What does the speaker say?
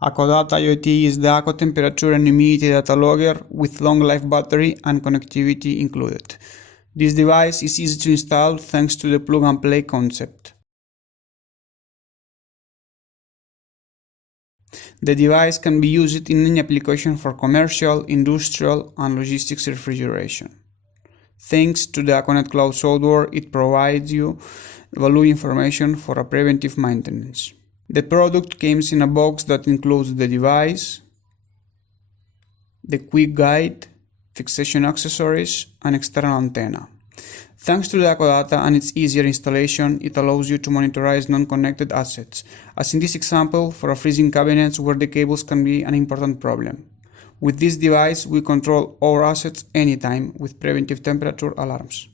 Akodata IoT is the Ako temperature and humidity data logger with long-life battery and connectivity included. This device is easy to install thanks to the plug-and-play concept. The device can be used in any application for commercial, industrial, and logistics refrigeration. Thanks to the Akonet Cloud software, it provides you valuable information for a preventive maintenance. The product comes in a box that includes the device, the quick guide, fixation accessories, and external antenna. Thanks to the Akodata and its easier installation, it allows you to monitorize non-connected assets, as in this example for a freezing cabinet where the cables can be an important problem. With this device, we control our assets anytime with preventive temperature alarms.